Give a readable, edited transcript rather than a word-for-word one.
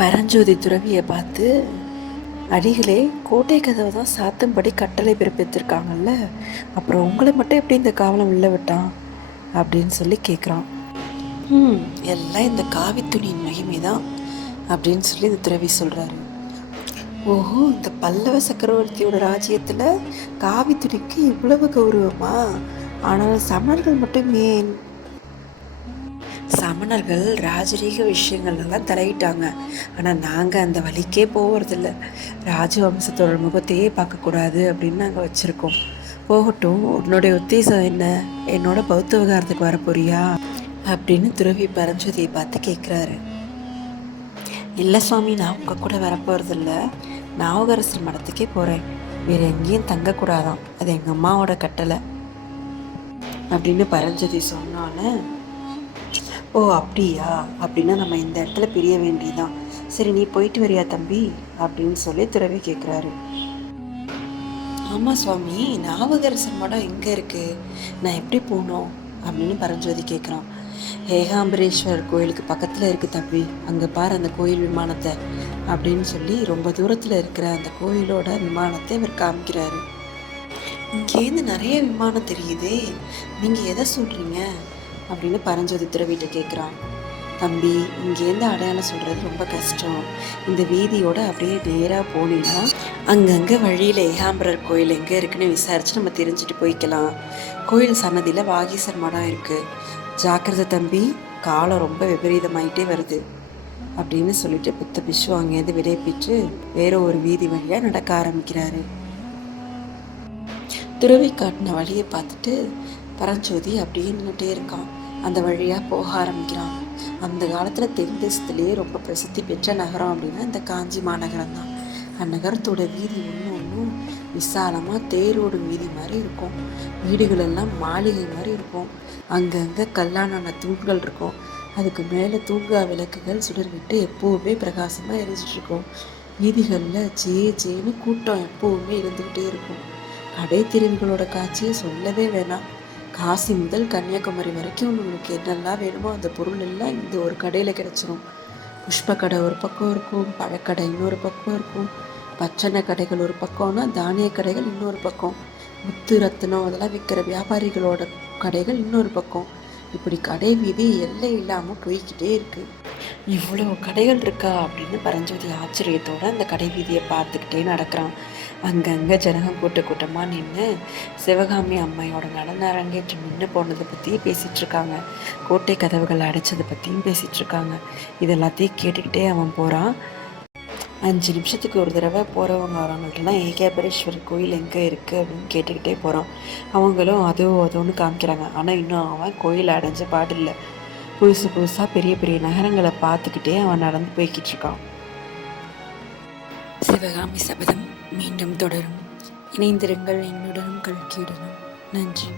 பரஞ்சோதி துறவியை பார்த்து, அடிகளே, கோட்டை கதவை தான் சாத்தும்படி கட்டளை பிறப்பித்திருக்காங்கல்ல, அப்புறம் உங்களை மட்டும் எப்படி இந்த காவலம் உள்ள விட்டான் அப்படின்னு சொல்லி கேட்குறான். எல்லாம் இந்த காவி துணியின் மகிமை தான் அப்படின்னு சொல்லி இந்த துறவி சொல்கிறாரு. ஓஹோ, இந்த பல்லவ சக்கரவர்த்தியோட ராஜ்யத்தில் காவி துணிக்கு இவ்வளவு கௌரவமா? ஆனால் சமணர்கள் மட்டும் ஏன்? சமணர்கள் ராஜரீக விஷயங்கள்லாம் தலையிட்டாங்க, ஆனால் நாங்கள் அந்த வழிக்கே போகிறதில்ல. ராஜவம்சத்தோட முகத்தையே பார்க்கக்கூடாது அப்படின்னு நாங்கள் வச்சுருக்கோம். போகட்டும், உன்னுடைய உத்தேசம் என்ன? என்னோட பௌத்த விகாரத்துக்கு வரப்போறியா அப்படின்னு துறவி பரஞ்சோதியை பார்த்து கேட்குறாரு. இல்லை சுவாமி, நான் உங்கள் கூட வரப்போகிறதில்ல. நாவுக்கரசர் மடத்துக்கே போகிறேன். வேறு எங்கேயும் தங்கக்கூடாதான், அது எங்கள் அம்மாவோட கட்டளை அப்படின்னு பரஞ்சோதி சொன்னான்னு. ஓ அப்படியா? அப்படின்னா நம்ம இந்த இடத்துல பிரிய வேண்டியதான். சரி, நீ போயிட்டு வரியா தம்பி அப்படின்னு சொல்லி துறவி கேட்குறாரு. ஆமாம் சுவாமி, நாவுக்கரசர் மடம் எங்கே இருக்குது? நான் எப்படி போகணும் அப்படின்னு பரஞ்சோதி கேட்குறான். ஏகாம்பரேஸ்வரர் கோயிலுக்கு பக்கத்தில் இருக்குது தம்பி, அங்கே பாரு அந்த கோயில் விமானத்தை அப்படின்னு சொல்லி ரொம்ப தூரத்தில் இருக்கிற அந்த கோயிலோட விமானத்தை இவர் காமிக்கிறாரு. இங்கேருந்து நிறைய விமானம் தெரியுதே, நீங்கள் எதை சொல்கிறீங்க அப்படின்னு பரஞ்சோதி துறவிட்ட கேட்குறான். தம்பி, இங்கேருந்து அடையாளம் சொல்கிறது ரொம்ப கஷ்டம். இந்த வீதியோட அப்படியே நேராக போனீங்கன்னா அங்கங்கே வழியில் ஏகாம்பரர் கோயில் எங்கே இருக்குன்னு விசாரித்து நம்ம தெரிஞ்சுட்டு போய்க்கலாம். கோயில் சன்னதியில் வாகீசர் மடம் இருக்குது. ஜாக்கிரதை தம்பி, காலம் ரொம்ப விபரீதமாயிட்டே வருது அப்படின்னு சொல்லிட்டு புத்த பிஷு அங்கேருந்து விடைப்பிட்டு வேற ஒரு வீதி வழியாக நடக்க ஆரம்பிக்கிறாரு. துறவி காட்டின வழியை பார்த்துட்டு பரஞ்சோதி அப்படியே நின்றுட்டே இருக்கான். அந்த வழியாக போக ஆரம்பிக்கிறான். அந்த காலத்தில் தென் தேசத்துலேயே ரொம்ப பிரசித்தி பெற்ற நகரம் அப்படின்னா இந்த காஞ்சி மாநகரம் தான். அந்நகரத்தோட வீதி ஒன்றும் விசாலமாக தேரோடு வீதி மாதிரி இருக்கும். வீடுகளெல்லாம் மாளிகை மாதிரி இருக்கும். அங்கங்கே கல்லான தூண்கள் இருக்கும். அதுக்கு மேலே தூங்கா விளக்குகள் சுடர்விட்டு எப்போவுமே பிரகாசமாக எரிஞ்சிட்ருக்கும். வீதிகளில் ஜேன்னு கூட்டம் எப்போவுமே இருந்துக்கிட்டே இருக்கும். கடை தெருவுகளோட காட்சியை சொல்லவே வேணாம். காசி முதல் கன்னியாகுமரி வரைக்கும் உங்களுக்கு என்னெல்லாம் வேணுமோ அந்த பொருள் எல்லாம் இந்த ஒரு கடையில் கிடச்சிரும். புஷ்ப கடை ஒரு பக்கம் இருக்கும், பழக்கடை இன்னொரு பக்கம் இருக்கும், பச்சனை கடைகள் ஒரு பக்கம்னா தானிய கடைகள் இன்னொரு பக்கம், முத்து ரத்தினம் அதெல்லாம் விற்கிற வியாபாரிகளோட கடைகள் இன்னொரு பக்கம். இப்படி கடை வீதி எல்லை இல்லாமல் போய்கிட்டே இருக்குது. இவ்வளோ கடைகள் இருக்கா அப்படின்னு பரஞ்சோதி ஆச்சரியத்தோடு அந்த கடை வீதியை பார்த்துக்கிட்டே நடக்கிறான். அங்கங்கே ஜனகம் கூட்டமாக நின்று சிவகாமி அம்மையோட நடன அரங்கேற்றம் நின்று போனதை பற்றியும் பேசிகிட்ருக்காங்க. கோட்டை கதவுகள் அடைச்சதை பற்றியும் பேசிகிட்ருக்காங்க. இதெல்லாத்தையும் கேட்டுக்கிட்டே அவன் போகிறான். 5 நிமிஷத்துக்கு ஒரு தடவை போகிறவங்க வரவங்கள்ட்டலாம் ஏகாம்பரேஸ்வரர் கோயில் எங்கே இருக்குது அப்படின்னு கேட்டுக்கிட்டே போகிறான். அவங்களும் அதுவும் காமிக்கிறாங்க. ஆனால் இன்னும் அவன் கோயில் அடைஞ்ச பாடில்லை. புதுசாக பெரிய பெரிய நகரங்களை பார்த்துக்கிட்டே அவன் நடந்து போய்கிட்டு இருக்கான். சிவகாமி சபதம் மீண்டும் தொடரும். இணைந்திருங்கள் என்னுடனும் கல்கியுடனும். நன்றி.